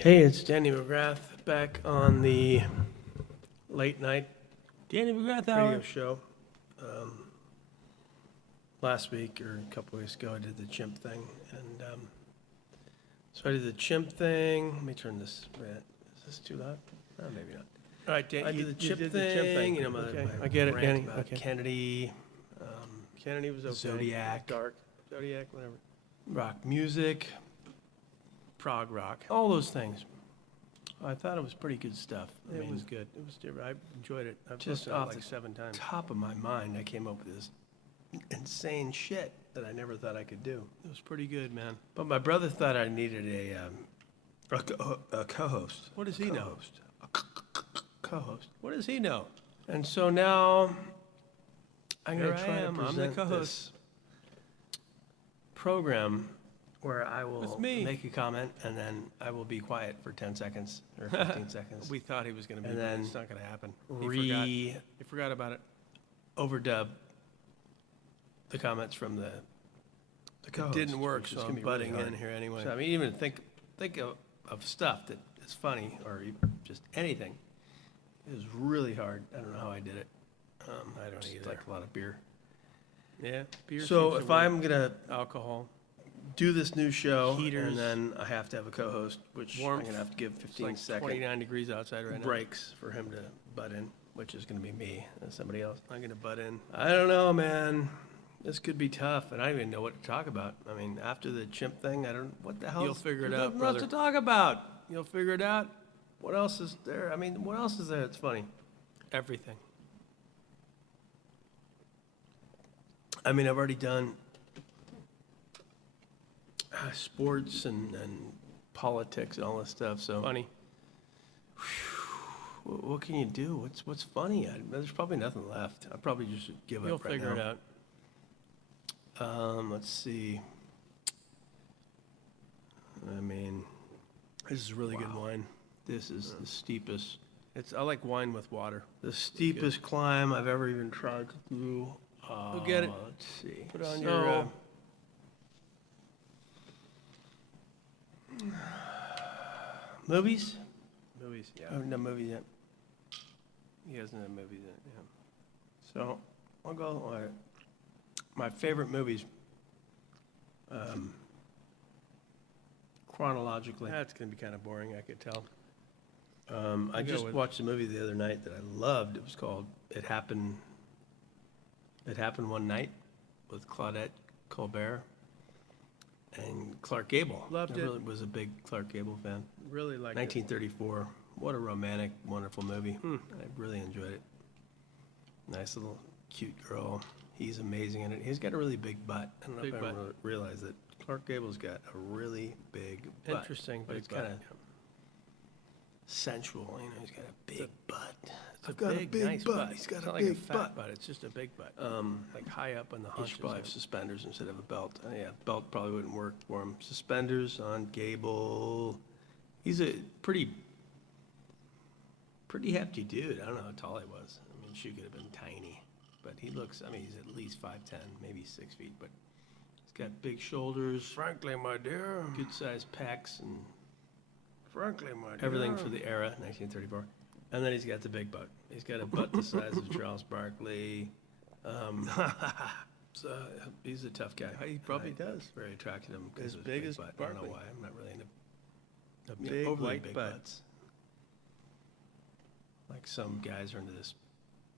Hey, it's Danny McGrath back on the late night Danny McGrath radio Hour. show. Last week or a couple weeks ago, I did the chimp thing, and so I did the chimp thing. Let me turn this. Is this too loud? Oh, maybe not. All right, Dan, I did the chimp did thing. the chimp thing. You know, my I get it, rant Danny. about Okay. Kennedy, Kennedy was okay. Zodiac. Dark. Zodiac, whatever. rock music, Prog rock. all those things. I thought it was pretty good stuff. I It mean, was good. It was different. I enjoyed it. I've just listened to it off like the 7 times. top of my mind, I came up with this insane shit that I never thought I could do. It was pretty good, man. But my brother thought I needed a co-host. What does he know? Co-host. A co-host. What does he know? And so now I'm Here going to I try to am. I'm the present co-host. this program where I will With me. make a comment and then I will be quiet for 10 seconds or 15 seconds. We thought he was going to be, And but then it's not going to happen. He forgot about it. Overdub the comments from the It co-host. didn't work, which so is I'm gonna be really butting hard. in here anyway. So, I mean, even think of stuff that is funny or just anything. It was really hard. I don't know how I did it. I don't Just either. like a lot of beer. Yeah, beer So seems if to work. I'm gonna Alcohol. do this new show, Heaters. and then I have to have a co-host, which Warmth. I'm gonna have to give It's 15 like second 29 degrees outside right now. breaks for him to butt in, which is gonna be me and somebody else. I'm going to butt in. I don't know, man. This could be tough, and I don't even know what to talk about. I mean, after the chimp thing, I don't. What the hell? You'll figure it there's out, nothing else brother. to talk about. You'll figure it out. What else is there? I mean, what else is there that's funny? Everything. I mean, I've already done sports and politics and all this stuff. So, Funny. what can you do? What's funny? There's probably nothing left. I probably just should give You'll up right figure now. it out. Let's see. I mean, this is really good Wow. wine. This is the steepest, I like wine with water. climb I've ever even tried to do. Go get it. Let's see. Put it on So, your. movies? Movies, yeah. I haven't done movies yet. He hasn't had movies yet, yeah. So I'll go. All right. My favorite movies, chronologically. That's going to be kind of boring, I could tell. I go just with- watched a movie the other night that I loved. It was called It Happened. It Happened One Night with Claudette Colbert and Clark Gable. Loved I it. really was a big Clark Gable fan. Really like 1934. What a romantic, wonderful movie. Hmm. I really enjoyed it. Nice little cute girl. He's amazing in it. He's got a really big butt. I don't know Big if butt. everyone realized that. Clark Gable's got a really big butt. Interesting, But big it's butt. kind of sensual. You know, he's got a big butt. It's a I've got a big, big nice butt. butt. He's got It's a not like big a fat butt. butt. It's just a big butt. Like high up on the He haunches. should probably have suspenders instead of a belt. Yeah, belt probably wouldn't work for him. Suspenders on Gable. He's a pretty hefty dude. I don't know how tall he was. I mean, she could have been tiny. But he looks, I mean, he's at least 5'10", maybe 6 feet. But he's got big shoulders, Frankly, my dear. good sized pecs, and Frankly, my dear. everything for the era, 1934. And then he's got the big butt. He's got a butt the size of Charles Barkley. So he's a tough guy. He probably I does. Very attracted to him because As of his big big as butt. I don't know Barkley. why. I'm not really into A big overly white big butt. butts. Like some guys are into this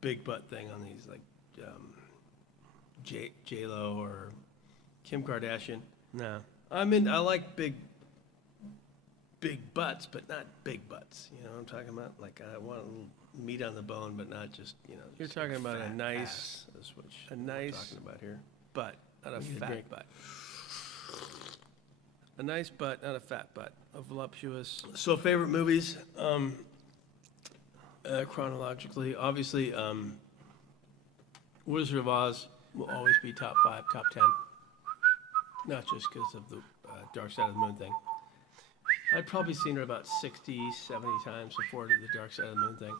big butt thing on these, like J Lo or Kim Kardashian. No. I like big butts, but not big butts. You know what I'm talking about? Like I want a little meat on the bone, but not just You're just talking about a fat nice- ass. That's what a I'm nice talking about here. butt. Not a We need a fat drink. butt. A nice butt, not a fat butt. A voluptuous. So favorite movies, chronologically, obviously, Wizard of Oz will always be top 5, top 10. Not just because of the Dark Side of the Moon thing. I'd probably seen it about 60, 70 times before I did the Dark Side of the Moon thing.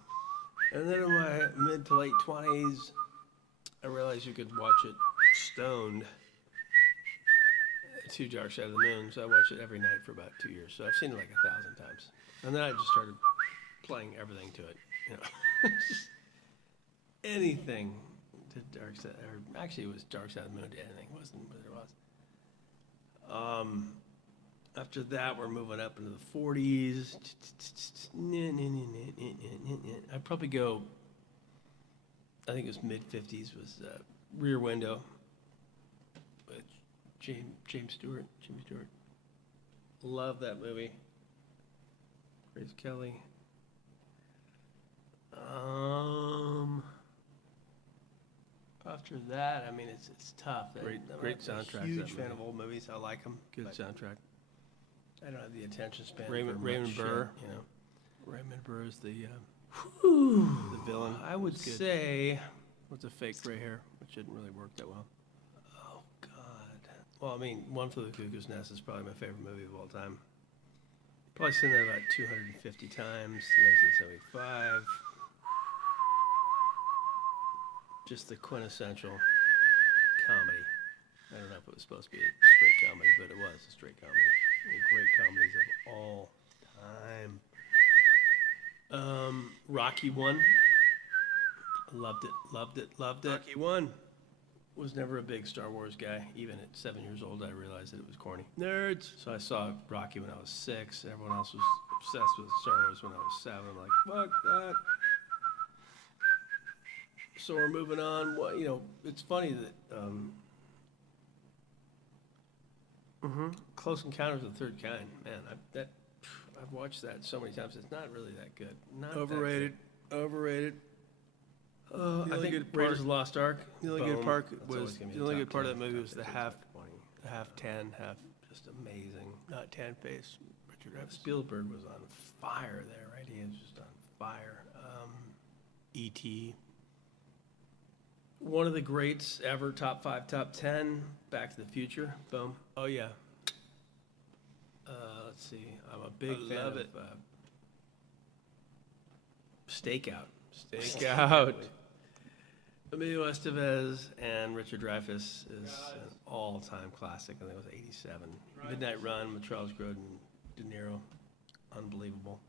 And then in my mid to late 20s, I realized you could watch it stoned. to Dark Side of the Moon, so I watched it every night for about 2 years. So I've seen it like 1,000 times. And then I just started playing everything to it. You know, just anything to Dark Side, or actually it was Dark Side of the Moon to anything, wasn't what it was. After that, we're moving up into the 40s. I'd probably go, I think it was mid-50s, was Rear Window with James Stewart. Jimmy Stewart. Love that movie. Grace Kelly. After that, I mean, it's tough. Great I'm soundtrack, a huge that fan movie. of old movies. I like them. Good soundtrack. I don't have the attention span. for Raymond much Burr. shit, you know. Raymond Burr is the villain. I would Good. say, with the fake gray hair, which didn't really work that well. oh God. Well, I mean, One Flew the Cuckoo's Nest is probably my favorite movie of all time. Probably seen that about 250 times. 1975. Just the quintessential comedy. I don't know if it was supposed to be a straight comedy, but it was a straight comedy. And great comedies of all time. Rocky 1. Loved it. Rocky 1. Was never a big Star Wars guy. Even at 7 years old, I realized that it was corny. Nerds. So I saw Rocky when I was 6. Everyone else was obsessed with Star Wars when I was 7. I'm like, fuck that. So we're moving on. Well, you know, it's funny that Close Encounters of the Third Kind, man, I've watched that so many times. It's not really that good. Not that Overrated. Overrated. good. The I only think good Raiders part- of the Lost Ark. The only good boom. part That's was always gonna be the a only top good part of 10, that movie top was the 15, half top 20. 10, half Just amazing. not tan face. Richard Evans. Spielberg was on fire there, right? He was just on fire. E.T. One of the greats ever, top 5, top 10, Back to the Future. Boom. Oh yeah. Let's see. I'm a big I fan love of it. Stakeout. Stakeout. Emilio Estevez and Richard Dreyfuss is an all-time classic. I think it was 87. Midnight Run with Charles Grodin, De Niro. Unbelievable.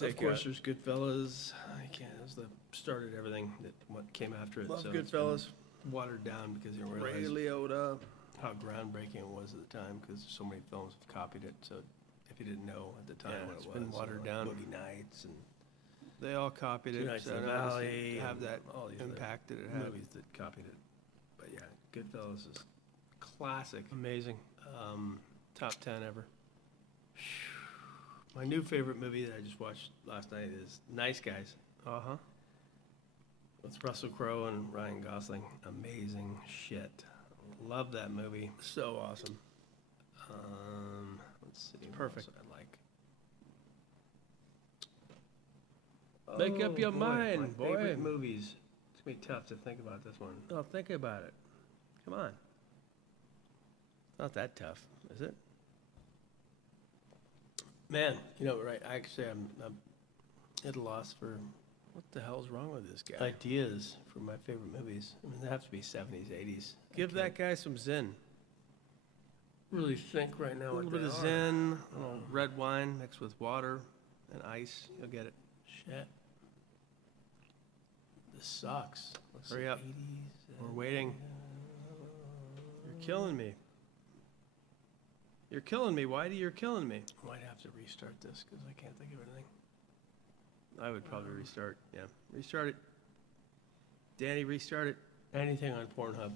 Of course, there's Goodfellas. It was the started everything that what came after it. Love so it's Goodfellas. been watered down because you don't Ray realize Liotta. how groundbreaking it was at the time because so many films have copied it. So if you didn't know at the time Yeah, what it's it was, been watered down. Boogie Nights and They all copied Two it. Nights so in the it doesn't Valley, have and that all these other impact that it had. movies that copied it. But yeah, Goodfellas is classic. Amazing. Top 10 ever. My new favorite movie that I just watched last night is Nice Guys Uh-huh. with Russell Crowe and Ryan Gosling. Amazing shit. Love that movie. So awesome. Let's see. Perfect. What else I like. Make up your boy, mind, my boy. favorite movies. It's gonna be tough to think about this one. No, think about it. Come on. Not that tough, is it? Man, you know, right? Actually, I'm at a loss for What the hell's wrong with this guy? ideas for my favorite movies. I mean, they have to be 70s, 80s. Give that guy some zen. Really think right now. A little bit of zen, a little red wine mixed with water and ice. You'll get it. Shit. This sucks. Let's Hurry see, up. 80s. We're waiting. You're killing me. You're killing me. Whitey, you're killing me. Might have to restart this because I can't think of anything. I would probably restart. Yeah. Restart it. Danny, restart it. Anything on Pornhub,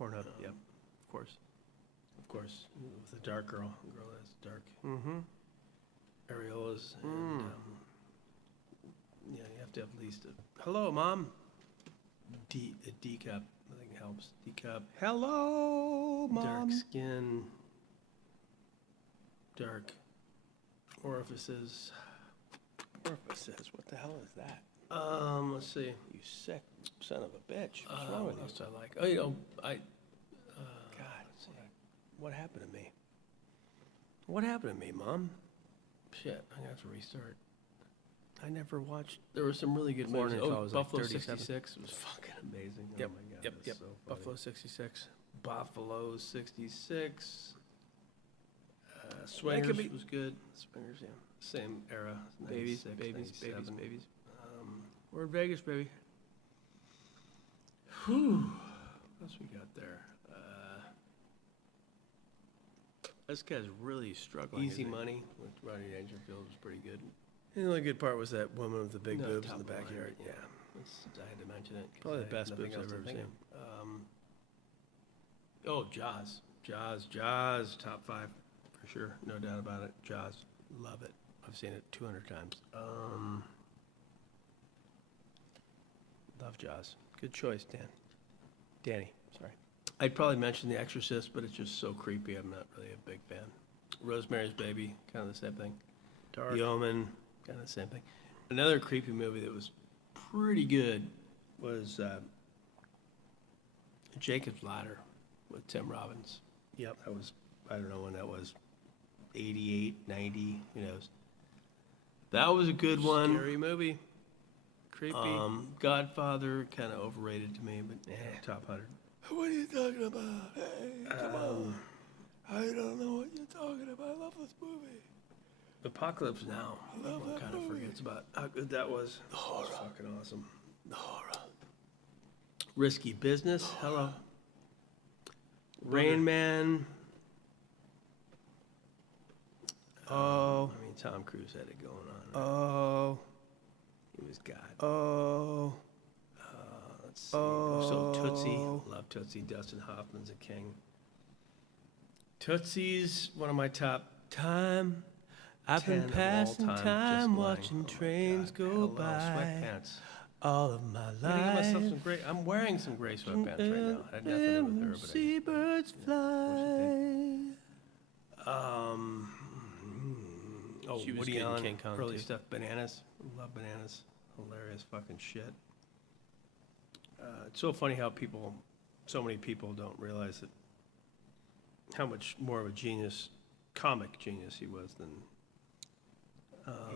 Pornhub. Yeah. Of course. of course, with the dark girl, a girl that's dark Mm-hmm. areolas, and yeah, you have to have at least Hello, Mom. a D cup. I think helps. D cup, Hello, Mom. dark skin, dark orifices. Orifices. What the hell is that? Let's see. You sick son of a bitch. What's wrong with What you? else I like? Oh, you know, God, what happened to me? What happened to me, Mom? shit, I'm gonna have to restart. I never watched. There were some really good Porn movies. until Oh, I was like Buffalo 37. 66 was fucking amazing. Yep, Oh my god. Yep, it was yep. so funny. Buffalo 66. Buffalo, 66. Swingers was good. Swingers, yeah. Same era. Babies, 96, babies, 97. babies. Um, We're in Vegas, baby. Whew. What else we got there? This guy's really struggling. Easy isn't he? Money with Rodney Dangerfield was pretty good. The only good part was that woman with the big No, boobs in top the of the line, backyard. yeah. I had to mention it. 'cause Probably the I had best nothing boobs I've else to ever think seen. of. Jaws. Jaws, top 5 for sure, no doubt about it. Jaws, love it. I've seen it 200 times. Love Jaws. Good choice, Dan. Danny, sorry. I'd probably mention The Exorcist, but it's just so creepy. I'm not really a big fan. Rosemary's Baby, kind of the same thing. Dark. The Omen, kind of the same thing. Another creepy movie that was pretty good was Jacob's Ladder with Tim Robbins. Yep. That was, I don't know when that was, 88, 90, who knows. That was a good one. Scary movie. Creepy. Godfather, kind of overrated to me, but top 100. What are you talking about? Hey, come on. I don't know what you're talking about. I love this movie. Apocalypse Now. I love Everyone that kind of movie. forgets about how good that was. The horror. Fucking awesome. The horror. Risky Business. Hello. Rain Man. Oh. I mean, Tom Cruise had it going on. Oh. He was God. Oh. Let's see. So Tootsie. Love Tootsie. Dustin Hoffman's a king. Tootsie's one of my top Time. I've 10 been of all passing time, time just watching lying. Oh my trains God. go Hello, by. Sweatpants. All of my I'm gonna get myself life. some great. I'm wearing some gray sweatpants right now. I had nothing to do with her, but I See birds fly. Oh, She was Woody good in Allen, King Kong, early too. stuff. Bananas, love Bananas. Hilarious fucking shit. It's so funny how so many people don't realize that how much more of a genius, comic genius he was than.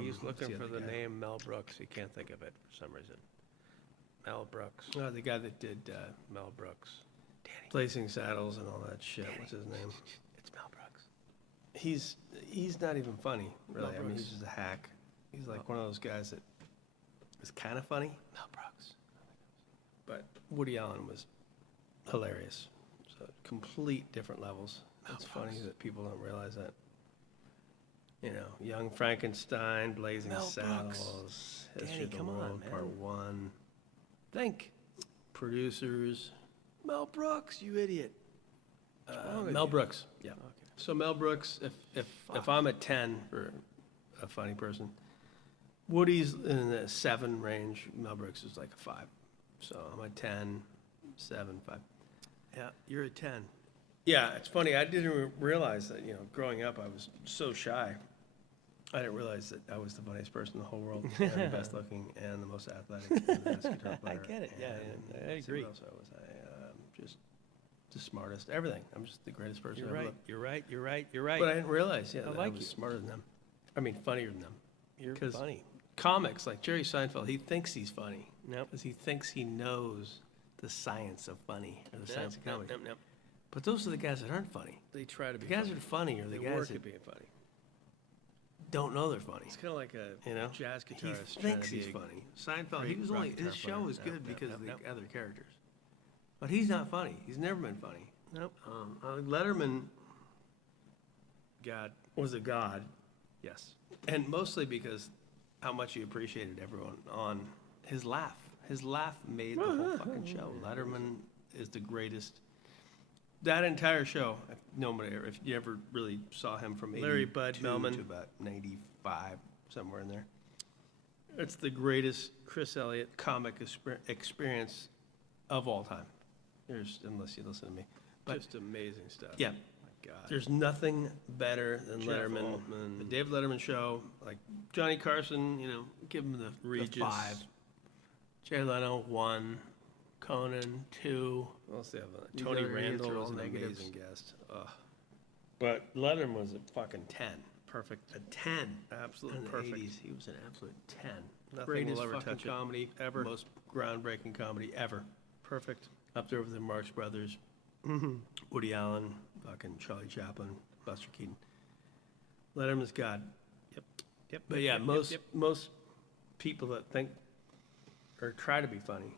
He's what's looking for other the guy? name Mel Brooks. He can't think of it for some reason. Mel Brooks. The guy that did Mel Brooks. Danny. Blazing Saddles and all that shit. What's his name? It's Mel Brooks. He's not even funny, really. Mel I mean, Brooks. he's just a hack. He's like one of those guys that is kind of funny. Mel Brooks. But Woody Allen was hilarious. So complete different levels. It's funny that people don't realize that. You know, Young Frankenstein, Blazing Mel Brooks. Saddles, History Danny, of the come on, World, man. Part 1. Think. Producers. Mel Brooks, you idiot. wrong with Mel you? Brooks. Yeah. Okay. So Mel Brooks, if I'm at 10 for a funny person, Woody's in the 7 range. Mel Brooks is like a 5. So I'm at 10, 7, 5. Yeah, you're a 10. Yeah, it's funny. I didn't realize that, growing up, I was so shy. I didn't realize that I was the funniest person in the whole world, and the best looking, and the most athletic, and the best guitar I player. get it, yeah, and I let's see agree. what else I was. Just the smartest, everything. I'm just the greatest person You're ever right. lived. You're right. You're right. You're right. But I didn't realize, that like I was you. smarter than them. I mean, funnier than them. You're 'Cause funny. Comics, like Jerry Seinfeld, he thinks he's funny. Nope. Because he thinks he knows the science of funny, or the science of comedy. Nope. But those are the guys that aren't funny. They try to The be guys funny. that are funny are the They guys work that at being funny. don't know they're funny. It's kind of like a You know? jazz He guitarist. thinks trying he's to be funny. Seinfeld, great he was rock only, guitar his show player. was good Nope, because nope, of nope. the other characters. But he's not funny. He's never been funny. Nope. Letterman God. was a god, Yes. and mostly because how much he appreciated everyone on his laugh. His laugh made the whole fucking show. Letterman is the greatest. That entire show, if you ever really saw him from Larry 82 Bud Melman. to about 95, somewhere in there. It's the greatest Chris Elliott. comic experience of all time. Unless you listen to me. But Just amazing stuff. yeah, My God. there's nothing better than Jeff Letterman. Altman. The David Letterman show, like Johnny Carson, give him the Regis. 5. Jay Leno, 1. Conan, 2. What else they have? These Tony other idiots Randall are was all an negatives. amazing guest. Ugh. But Letterman was a fucking 10. Perfect. A 10. Absolutely In the perfect. 80s, he was an absolute 10. Nothing Greatest will ever fucking touch it. comedy, Ever. most groundbreaking comedy ever. Perfect. Up there with the Marx Brothers. Woody Allen, fucking Charlie Chaplin, Buster Keaton. Letterman's God. Yep. But yeah, yep, yep. most people that think or try to be funny,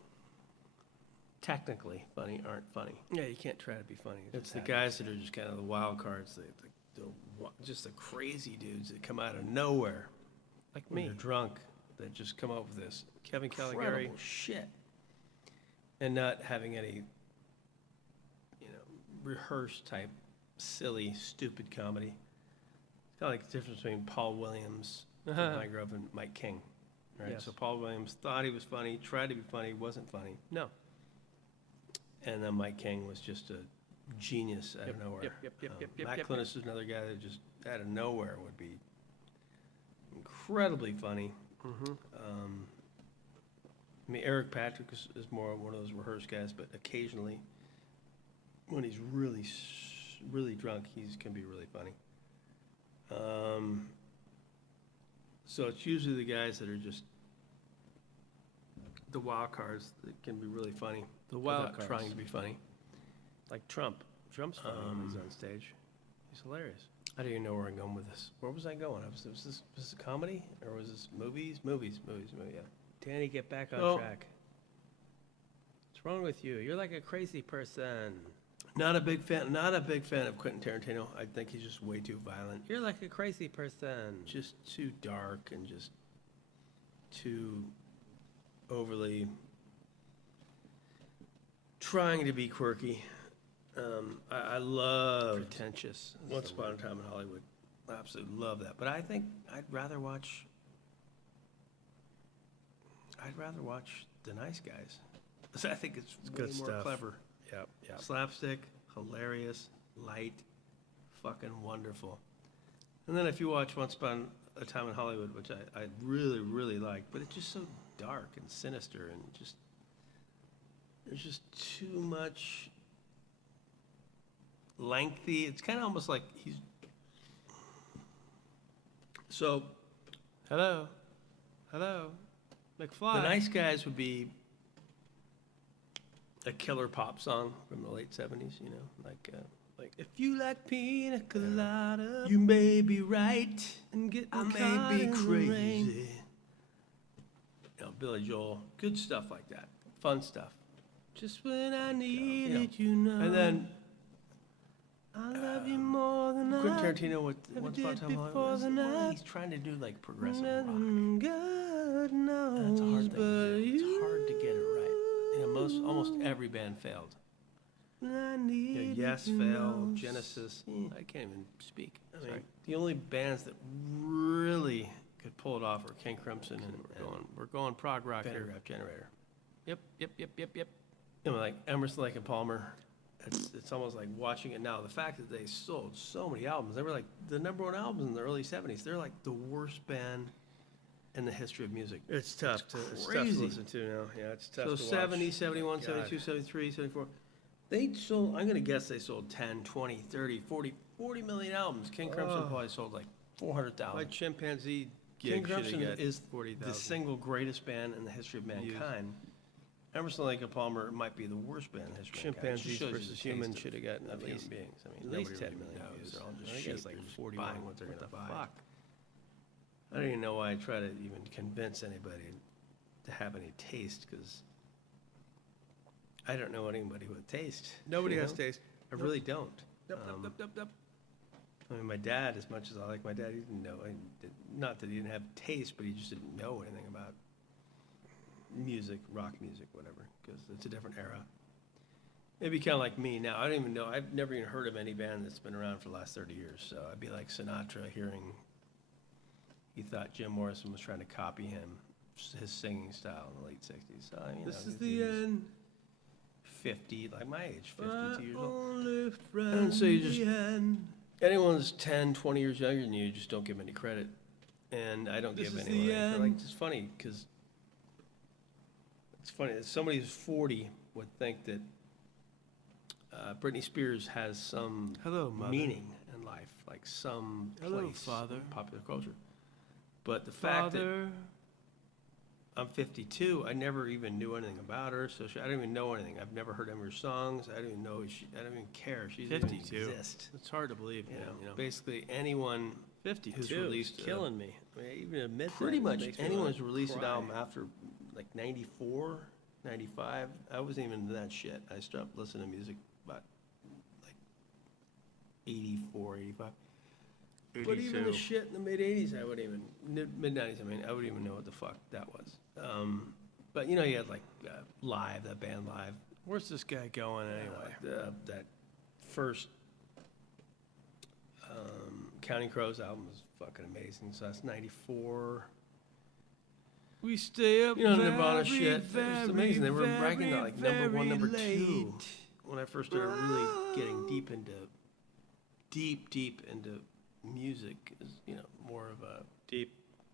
technically funny, aren't funny. Yeah, you can't try to be funny. It It's just the happens. guys that are just kind of the wild cards, just the crazy dudes that come out of nowhere, Like when me. they're drunk, that just come up with this Kevin Caligari. incredible shit, and not having any, rehearsed type, silly, stupid comedy. It's kind of like the difference between Paul Williams, who I grew up, and Mike King, right? Yes. So Paul Williams thought he was funny, tried to be funny, wasn't funny, No. and then Mike King was just a genius out of nowhere. Matt Clunas is another guy that just out of nowhere would be incredibly funny. Mm-hmm. I mean, Eric Patrick is more one of those rehearsed guys, but occasionally, when he's really drunk, can be really funny. So it's usually the guys that are just the wild cards that can be really funny. The wild without cards. trying to be funny. Like Trump. Trump's funny when he's on stage. He's hilarious. I don't even know where I'm going with this. Where was I going? Was this a comedy or was this movies? Movies, yeah. Danny, get back on Oh. track. What's wrong with you? You're like a crazy person. Not a big fan of Quentin Tarantino. I think he's just way too violent. You're like a crazy person. Just too dark and just too overly trying to be quirky. I love Pretentious. Once Upon a Time in Hollywood. I absolutely love that. But I think I'd rather watch The Nice Guys. I think it's way good more stuff. clever. Yep. Slapstick, hilarious, light, fucking wonderful. And then if you watch Once Upon a Time in Hollywood, which I really, really like, but it's just so dark and sinister and just there's just too much lengthy. It's kind of almost like he's so Hello. McFly. The Nice Guys would be a killer pop song from the late 70s, like If you like pina colada, you may be right, and get I may be crazy. Billy Joel, good stuff like that, fun stuff. Just when I needed you you know. And then I love you more than Quentin I Tarantino with ever Once Upon a did Time in before Hollywood, the night. he's trying to do like progressive rock. God knows, That's a hard thing but to do. It's you, hard to get it right. Almost every band failed. I needed Yes you failed, most. Genesis. I can't even speak. I mean, Sorry. the only bands that really could pull it off were King Crimson and We're going prog rock here. Pantograph Generator. Yep. Like Emerson, Lake and Palmer. It's almost like watching it now. The fact that they sold so many albums, they were like the number one albums in the early 70s. They're like the worst band in the history of music. It's tough to crazy. listen to now. Yeah, it's tough So to 70, watch. 71, God. 72, 73, 74. They sold, I'm going to guess they sold 10, 20, 30, 40 million albums. King Crimson Oh. probably sold like My 400,000. chimpanzee King gig should Crimson have got is 40,000. the single greatest band in the history of mankind. Emerson, Lake and Palmer might be the worst band in the history of mankind. It just Chimpanzees shows you versus the taste humans of- should have gotten of at human least beings. I mean, at least nobody 10 really million knows. views. They're all just I think sheep. it's like They're just 40 buying million. what they're What going to the buy. fuck? I don't even know why I try to even convince anybody to have any taste, because I don't know anybody with taste. Nobody you has know? taste. I really don't. Yep. I mean, my dad, as much as I like my dad, he didn't know. Not that he didn't have taste, but he just didn't know anything about music, rock music, whatever, because it's a different era. It'd be kind of like me now. I don't even know. I've never even heard of any band that's been around for the last 30 years. So I'd be like Sinatra hearing he thought Jim Morrison was trying to copy him, his singing style in the late 60s. So, I mean, This is he the was end. 50, like my age, 52 years old. Only friend. And so you just- the end. Anyone that's 10, 20 years younger than you, just don't give them any credit. And I don't This give is anyone the any credit. Like, end. it's funny, because it's funny that somebody who's 40 would think that Britney Spears has some Hello, mother. meaning in life, like some Hello, place father. in popular culture. But the fact that Father. I'm 52. I never even knew anything about her, so I don't even know anything. I've never heard any of her songs. I don't even know. I don't even care. She doesn't even 52. exist. It's hard to believe, You man. know, You know, basically anyone 52 who's is released, killing me. I mean, even admit pretty that, it much makes me anyone wanna who's released an cry. album after like 94, 95. I wasn't even into that shit. I stopped listening to music about like 84, 85. But even the 82. shit in the mid 80s, I wouldn't even mid 90s. I mean, I wouldn't even know what the fuck that was. But you know, you had like Live, that band Live. Where's this guy going anyway? That first Counting Crows album was fucking amazing. So that's 94. We stay up You know, very, Nirvana shit. It was amazing. They were very, ranking at like number one, number very two. late. When I first started really getting deep into music, is you know more of a Deep,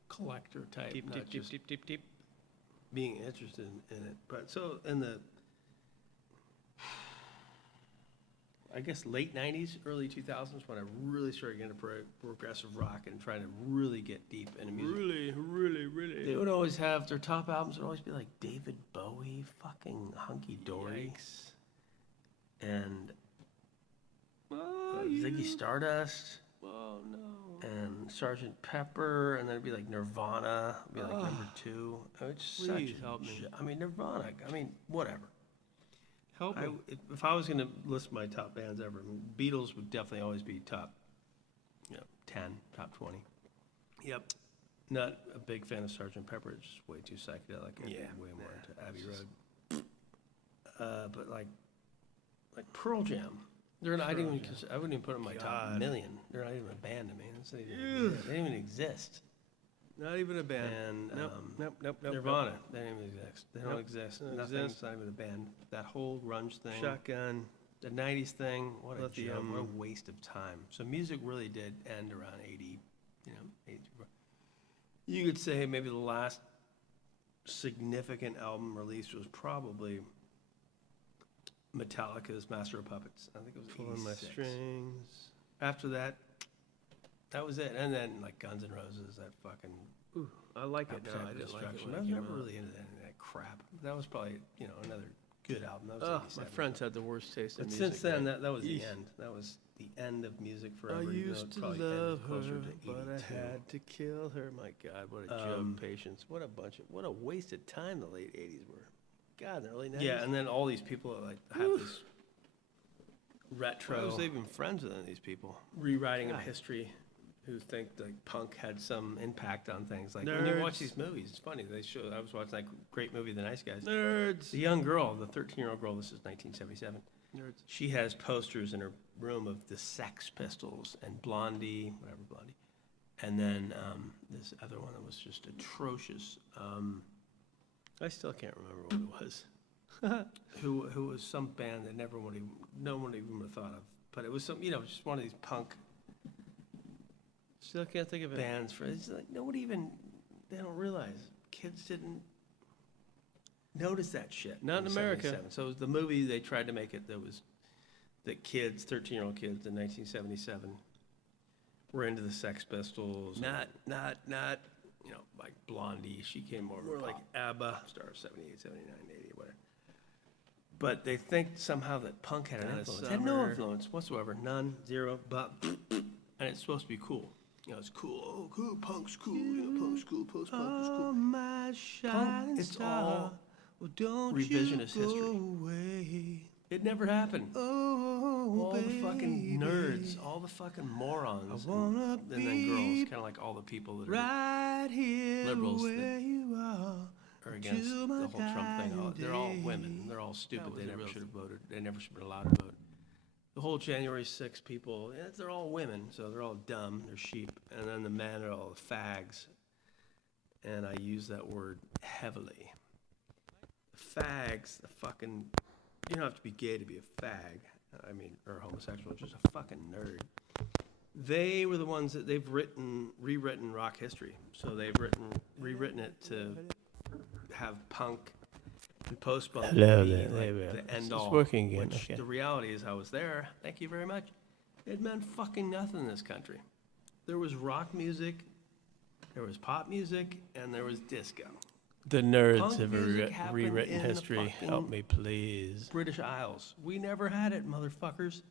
collector type, deep, not deep, deep, just deep, deep, deep. being interested in it. But so in the, I guess late 90s, early 2000s, when I really started getting into progressive rock and trying to really get deep into music. Really. They would always have, their top albums would always be like David Bowie, fucking Hunky Dory, Yikes. and Oh, Ziggy Stardust, Oh, no. and Sgt. Pepper, and then it'd be like Nirvana, would be like number two. It's Please such a help me. I mean, Nirvana, I mean, whatever. Help me. If I was going to list my top bands ever, I mean, Beatles would definitely always be top, 10, top 20. Yep. Not a big fan of Sgt. Pepper. It's just way too psychedelic. I'm Yeah. way more into Abbey It's Road. But like Pearl Jam, they're not, I didn't even, I wouldn't even put them in my top God. million. They're not even a band to me. They don't even exist. Not even a band. And Nope. Nirvana, they don't even exist. They don't Nope. exist. Don't Nothing's exist. not even a band. That whole grunge thing. Shotgun. The 90s thing, what a Lithium. joke, what a waste of time. So music really did end around 80, 84. You could say maybe the last significant album released was probably Metallica's Master of Puppets. I think it was Pulling my 86. strings. After that, that was it. And then like Guns N' Roses, that fucking Ooh, I like it Appetite now. for I didn't like it Destruction. when I it was came never out. really into any of that crap. That was probably, another good album. That was Oh, my 87. friends had the worst taste in But music. since then, man. that was the Eesh. end. That was the end of music forever. I even though used it to probably ended love closer her, to but I 82. had to kill her. My God, what a joke! Patience. What a wasted time the late '80s were. God, the early '90s. Yeah, and then all these people like have this retro I was even friends with any of these people. rewriting of God. history, who think like punk had some impact on things. Like when you watch Nerds. these movies, it's funny. They show. I was watching that great movie, The Nice Guys. Nerds. The young girl, the 13-year-old girl. This is 1977. Nerds. She has posters in her room of the Sex Pistols and Blondie, whatever Blondie, and then this other one that was just atrocious. I still can't remember what it was. Who was some band that no one even would have thought of, but it was some, just one of these punk Still can't think of it. bands. It's like they don't realize kids didn't notice that shit. Not in America. 77. So it was the movie they tried to make it that was that kids, 13-year-old kids in 1977 were into the Sex Pistols. Not. Like Blondie. She came more Like ABBA. star 78, 79, 80, whatever. But they think somehow that punk had an Donna influence. It had no Summer. influence whatsoever. None, zero, but and it's supposed to be cool. It's cool. Oh, cool. Punk's cool. Punk's cool. Post-punk is cool. My Punk, it's all revisionist history. Away. It never happened. Oh, All the fucking nerds, all the fucking morons, and then girls, kind of like all the people that are right here liberals that where you are against till the my whole Trump thing. dying They're all day. women. They're all stupid. That was They a never real should have voted. They never should have been allowed to vote. The whole January 6 people, they're all women, so they're all dumb. They're sheep. And then the men are all fags. And I use that word heavily. Fags, the fucking... You don't have to be gay to be a fag. I mean, or homosexual. Just a fucking nerd. They were the ones that they've rewritten rock history. So they've rewritten it to have punk and post-punk be Hello like there, there we are. the end It's all. working again, Which okay. the reality is, I was there. Thank you very much. It meant fucking nothing in this country. There was rock music, there was pop music, and there was disco. The nerds Punk have music happened rewritten in the history. fucking Help me, please. British Isles. We never had it, motherfuckers.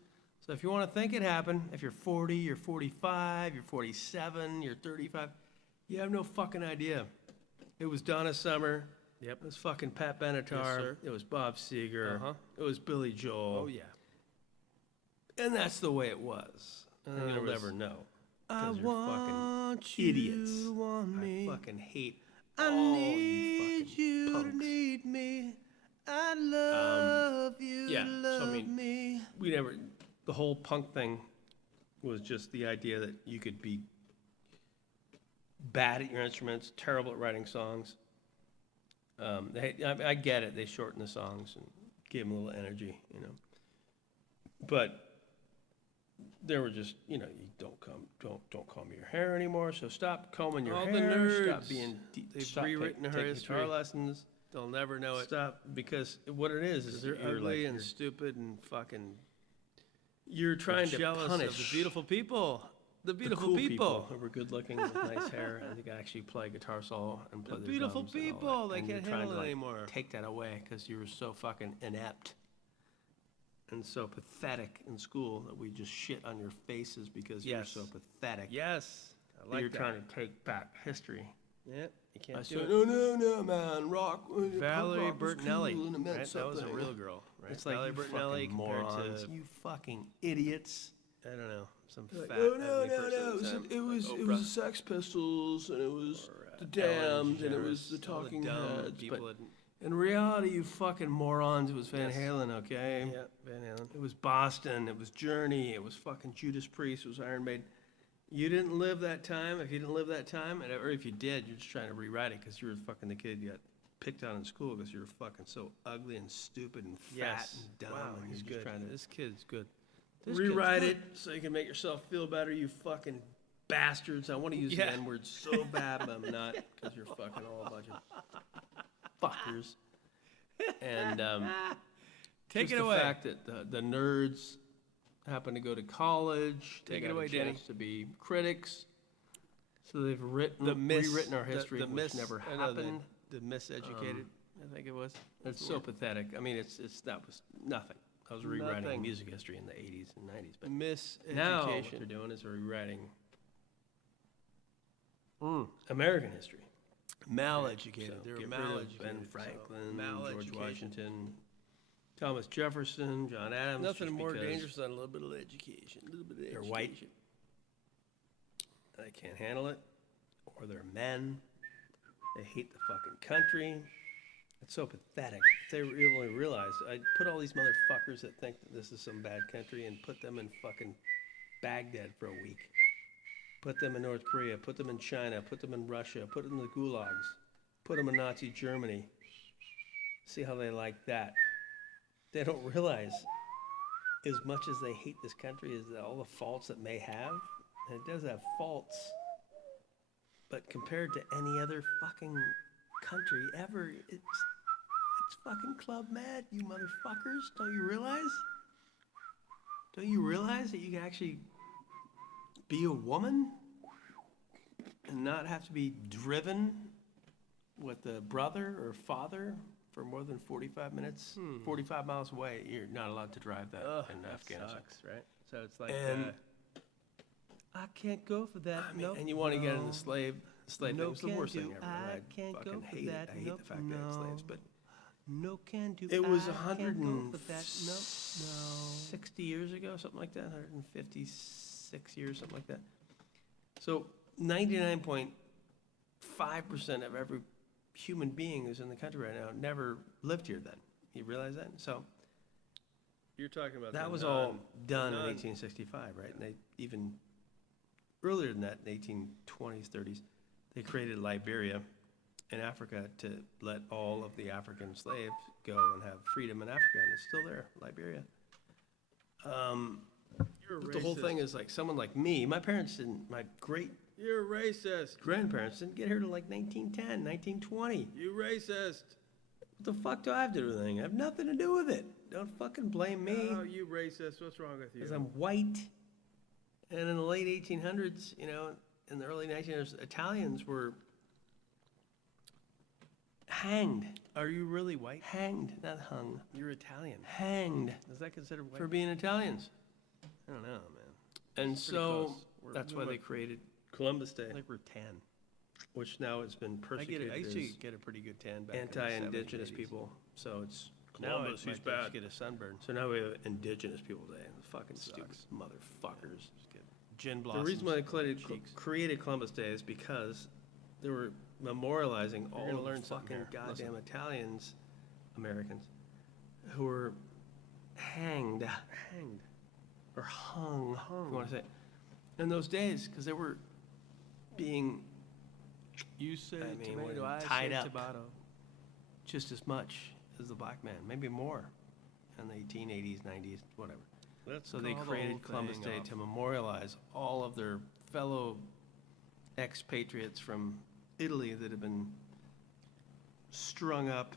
So if you want to think it happened, if you're 40, you're 45, you're 47, you're 35, you have no fucking idea. It was Donna Summer. Yep. It was fucking Pat Benatar. Yes, sir. It was Bob Seger. Uh-huh. It was Billy Joel. Oh, yeah. And that's the way it was. And And you'll there was- never know. I 'Cause you're fucking want idiots. you, want me. I fucking hate I all need fucking you punks. to need me. I love you yeah, to so I love mean, me. We never, the whole punk thing was just the idea that you could be bad at your instruments, terrible at writing songs. I get it. They shortened the songs and gave them a little energy, you know. But there were just, you know, you don't comb your hair anymore. So stop combing your All the hair. Stop nerds. being. They've stop rewritten her taking history. guitar lessons. They'll never know it. Stop, because what it is They're you're ugly like, and you're, stupid and fucking you're trying to jealous punish of the beautiful people. The the beautiful cool people. who were good looking with nice hair and they could actually play guitar solo and play The their beautiful drums and all that. people. They And can't you're trying handle to, it like, anymore. Take that away because you were so fucking inept and so pathetic in school that we just shit on your faces because you're Yes. so pathetic. Yes. I That like you're that. trying to take back history. Yeah, you can't I do said, it. no, man, rock. Valerie punk rock was Bertinelli. cool and it meant Right? That was a something." real girl. Right? It's like Valerie you Bertinelli fucking compared morons, to, you fucking idiots. I don't know, some Like, fat no, ugly person. it was, Sam, it was, like it was Oprah the Sex Pistols, and it was or, the Ellen Damned, and it was the DeGeneres, all Talking dumb Heads. people But that- in reality, you fucking morons, it was Van Yes. Halen, okay? yeah, Van Halen. It was Boston, it was Journey, it was fucking Judas Priest, it was Iron Maiden. You didn't live that time. If you didn't live that time, or if you did, you're just trying to rewrite it because you were fucking the kid you got picked on in school because you were fucking so ugly and stupid and fat Yes. and dumb. Wow, and he's you're just good. trying to This kid's good. This kid's rewrite good. it so you can make yourself feel better, you fucking bastards. I want to use Yeah. the N-word so bad, but I'm not because you're fucking all a bunch of fuckers. And Take just it the away. fact that the nerds happen to go to college, they Take it got away, a Danny. chance to be critics, so they've rewritten our history, which never happened. The miseducated, I think it was. It's so pathetic. I mean, that was nothing. I was rewriting Nothing. music history in the 80s and 90s, but Miseducation. now what they're doing is they're rewriting American history. Maleducated. So They're get rid of maleducated. Ben So, Franklin, George maleducation. Washington, Thomas Jefferson, John Adams. Nothing just more because dangerous than a little bit of education. A little bit of They're education. white. They can't handle it, or they're men. They hate the fucking country. It's so pathetic. If they really realize, I put all these motherfuckers that think that this is some bad country and put them in fucking Baghdad for a week. Put them in North Korea, put them in China, put them in Russia, put them in the gulags, put them in Nazi Germany. See how they like that. They don't realize, as much as they hate this country, is that all the faults it may have, and it does have faults, but compared to any other fucking country ever, it's fucking Club Med, you motherfuckers. Don't you realize? Don't you realize that you can actually be a woman and not have to be driven with a brother or father for more than 45 minutes, 45 miles away? You're not allowed to drive that Ugh, in that Afghanistan. sucks, right? So it's like, And I can't go for that. I mean, Nope, and you want to get in no. the slave thing No was the can worst do. thing ever. I And can't fucking go for hate that. it. I hate Nope, the fact that it's slaves, no. but No can do. it was I can't go for that. Nope, 160 years ago, something like that, 156 years, something like that. So 99.5% of every human being who's in the country right now never lived here then. You realize that? So You're talking about that the was all done in non- 1865, right? And they even earlier than that, in the 1820s, 30s, they created Liberia in Africa to let all of the African slaves go and have freedom in Africa, and it's still there, Liberia. You're But the whole thing is like someone like me, my parents didn't, my great You're racist. grandparents didn't get here till like 1910, 1920. You racist. What the fuck do I have to do with anything? I have nothing to do with it. Don't fucking blame me. Oh, you racist. What's wrong with you? Because I'm white. And in the late 1800s, you know, in the early 1900s, Italians Hanged. Are you really white? Hanged, not hung. You're Italian. Hanged Is that considered white? for being Italians. I don't know, man. And It's pretty so close. that's We're why they about- created Columbus Day, like we're tan. which now has been I persecuted used to as get a pretty good tan back in the anti-indigenous 70s, 80s. people. So it's Now Columbus, I who's might bad. just get a sunburn. So now we have Indigenous People Day. Fucking stupid Sucks. motherfuckers. Just get gin The blossoms. reason why they on your cheeks. created Columbus Day is because they were memorializing all gonna of learn the something fucking here. goddamn Italians, Americans, who were hanged or hung, if you want to say, in those days because they were being You say I mean, tomato, when I tied say up. tomato. just as much as the black man, maybe more, in the 1880s, 90s, whatever. Let's So they call the created whole Columbus thing Day off. to memorialize all of their fellow expatriates from Italy that have been strung up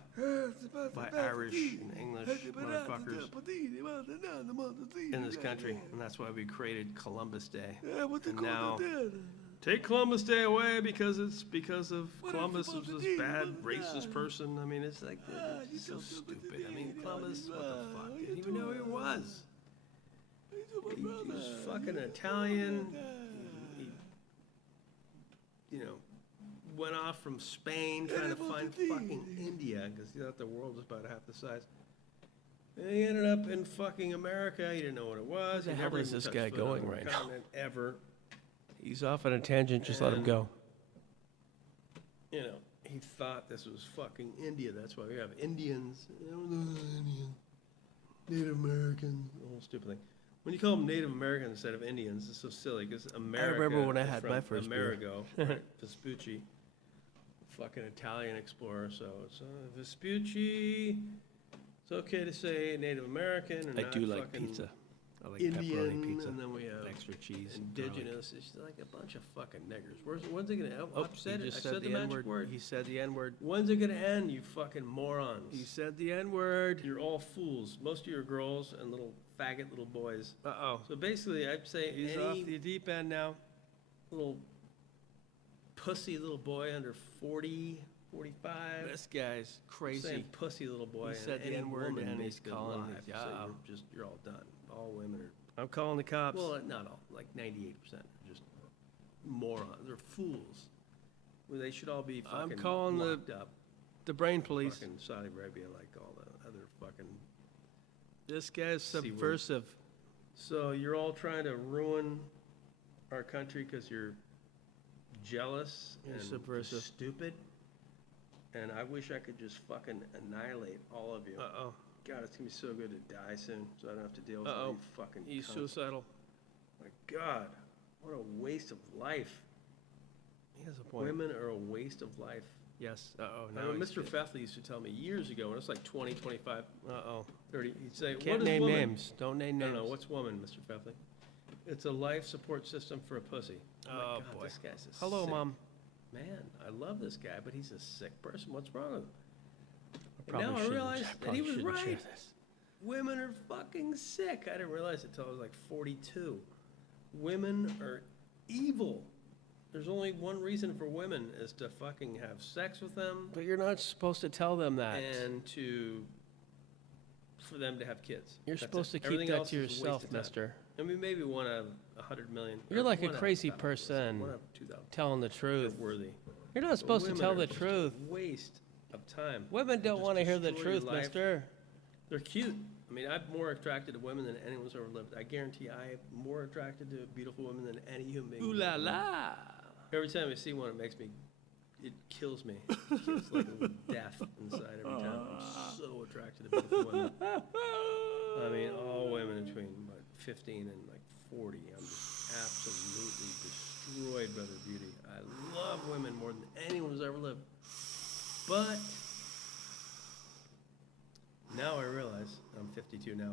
by Irish and English motherfuckers in this country. And that's why we created Columbus Day. And now, take Columbus Day away because it's because of Columbus was this bad racist person. I mean, it's like, it's so stupid. I mean, Columbus, what the fuck? Didn't even know who he was. He was fucking Italian. He, you know, went off from Spain trying to find fucking India because he thought the world was about half the size. And he ended up in fucking America. He didn't know what it was. Where the He hell never is even this touched guy foot on going the right now? continent ever. He's off on a tangent. Just let him And- go. You know, he thought this was fucking India. That's why we have Indians. You know, Indians, Native Americans, the whole stupid thing. When you call them Native Americans instead of Indians, it's so silly because America. remember when I is had from my first beer. Amerigo, right? Vespucci, fucking Italian explorer. So it's Vespucci. It's okay to say Native American and I not do like fucking pizza. I like Indian, pepperoni pizza. and then we have Extra cheese. and garlic. indigenous. It's like a bunch of fucking niggers. When's it gonna end? Oh, I've said he it. just I said the magic N-word. word. He said the N-word. When's it gonna end, you fucking morons? He said the N-word. You're all fools. Most of you are girls and little faggot little boys. Uh-oh. So basically, I'd say He's any off the deep end now. little pussy little boy under 40, 45. This guy's I'm crazy. saying pussy little boy. He said the any N-word woman and he's basically calling alive. his- So yeah. you're all done. All women are. I'm calling the cops. Well, not all. Like 98% are just morons. They're fools. Well, they should all be I'm fucking calling locked up. the brain police. Fucking Saudi Arabia, like all the other fucking. This guy's C-word. subversive. So you're all trying to ruin our country because you're jealous You're and subversive. stupid. And I wish I could just fucking annihilate all of you. Uh-oh. God, it's gonna be so good to die soon, so I don't have to deal with all Uh-oh. you fucking. He's cunts. suicidal. My God, what a waste of life. He has a point. Women are a waste of life. Yes. Uh-oh. I Now know he's Mr. Feffley used to tell me years ago, when it was like 20, 25, Uh-oh. 30, he'd say, Can't what is name woman? names. Don't name No, names. no, what's woman, Mr. Feffley? It's a life support system for a pussy. I'm like, Oh, God, boy. This guy's a Hello, sick Mom. man. I love this guy, but he's a sick person. What's wrong with him? And Probably now I shouldn't- realize that probably he was shouldn't share right. this. Women are fucking sick. I didn't realize it until I was like 42. Women are evil. There's only one reason for women is to fucking have sex with them But you're not supposed to tell them that. and for them to have kids. You're That's supposed it. to keep Everything that else to is a waste yourself, of time. mister. I mean, maybe one out of 100 million. You're or like a one out of crazy 1,000, person. One out of 2,000 Telling the are truth. worthy. You're not But supposed to women tell are the just truth. A waste of time. Women don't Just want to hear the destroy your truth, life. mister. They're cute. I mean, I'm more attracted to women than anyone's ever lived. I guarantee I am more attracted to beautiful women than any human being. Ooh la la. Every time I see one, it kills me. It's like a little death inside every time. I'm so attracted to beautiful women. I mean, all women between like 15 and like 40. I'm just absolutely destroyed by their beauty. I love women more than anyone who's ever lived. But now I realize, I'm 52 now,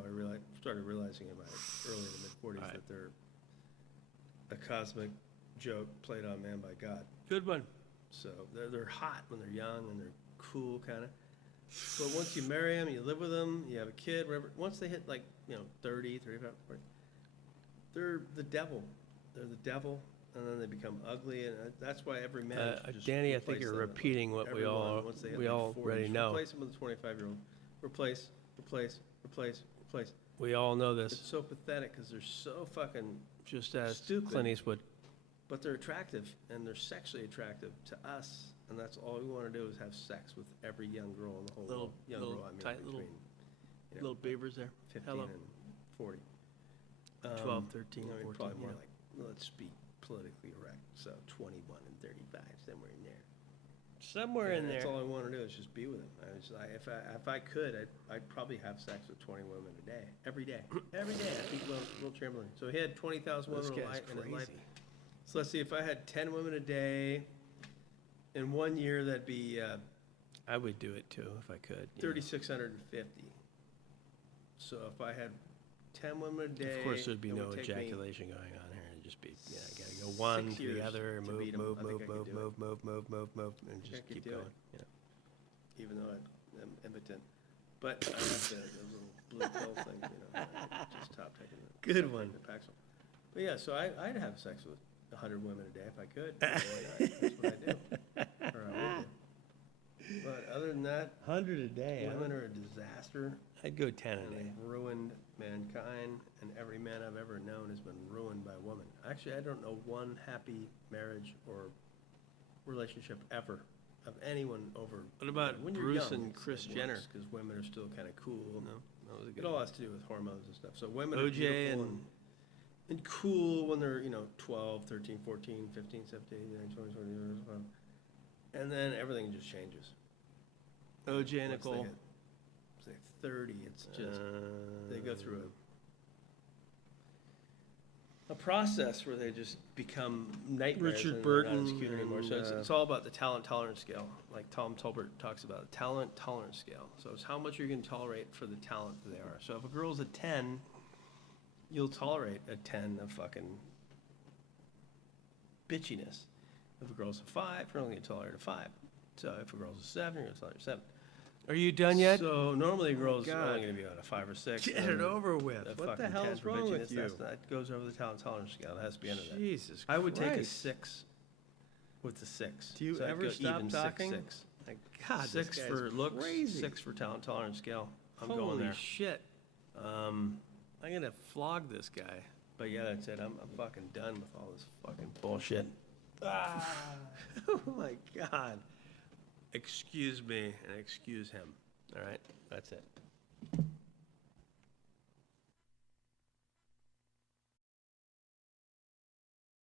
started realizing in my early to mid 40s Right. that they're a cosmic joke played on man by God. Good one. So they're hot when they're young and they're cool kind of. But once you marry them, you live with them, you have a kid, whatever. Once they hit like, 30, 35, 40, they're the devil. They're the devil. and then they become ugly, and that's why every man should just Danny, I think replace you're them. repeating what we Everyone, all, once they hit we like all 40, already just know. Replace them with a 25-year-old. Replace, replace, replace, replace. We all know It's this, so pathetic because they're so fucking, just as stupid. Clint Eastwood. but they're attractive, and they're sexually attractive to us, and that's all we want to do is have sex with every young girl in the whole world. Young little girl, I mean, tight little- between, you know, Little beavers there. 15 Hello. and 40. 12, 13, I mean, 14, probably more yeah. like, let's be politically correct, so 21 and 35, somewhere in there. Somewhere in That's there. all I want to do is just be with them. If I could, I'd probably have sex with 20 women a day, every day. Every day, I think Will Chamberlain. So he had 20,000 This women guy's in his life. crazy. So let's see, if I had 10 women a day, in 1 year, that'd be I would do it too if I could. yeah. 3,650. So if I had 10 women a day. Of course, there'd be it no would take me ejaculation going on here. It'd just be, you gotta go one 6 to years the other, to move, beat 'em. move, I think move, I could move, do it. move, move, move, move, move, and I just could keep do going. it. Yeah. even though I'm impotent. But I have the little blue pill thing, you know, I just stop taking the. Good stop one. taking the Paxil. But yeah, so I'd have sex with 100 women a day if I could. You know, why not? That's what I do. Or I would do. But other than that, 100 a day. women are a disaster, I'd go 10 a and day. they've ruined mankind, and every man I've ever known has been ruined by a woman. Actually, I don't know one happy marriage or relationship ever of anyone over. What about when you're Bruce young, and Kris Jenner? Because women are still kind of cool. No, that was a It good all one. has to do with hormones and stuff. So women are OJ beautiful and- and cool when they're, 12, 13, 14, 15, 17, 18, 20, 20 years old. And then everything just changes. OJ and Once they Nicole. hit, say 30, it's just, they go through a process where they just become nightmares. Richard and they're not as Burton cute anymore. So and, it's all about the talent tolerance scale, like Tom Tolbert talks about, the talent tolerance scale. So it's how much you're going to tolerate for the talent that they are. So if a girl's a 10, you'll tolerate a 10 of fucking bitchiness. If a girl's a 5, you're only going to tolerate a 5. So if a girl's a 7, you're going to tolerate a 7. Are you done yet? So normally a girl's God. only going to be on a 5 or 6. Get it and over with. a What the fucking hell 10 is for wrong with bitchiness, you? That goes over the talent tolerance scale. It has to be under that. Jesus I would take a Christ. 6 with the 6. Do you So I'd ever go stop even talking? 6. My God, this 6 guy's for looks, crazy. 6 for talent tolerance scale. I'm Holy going there. shit. I'm gonna flog this guy. But yeah, that's it. I'm fucking done with all this fucking bullshit. Ah. Oh my God. Excuse me and excuse him. All right, that's it.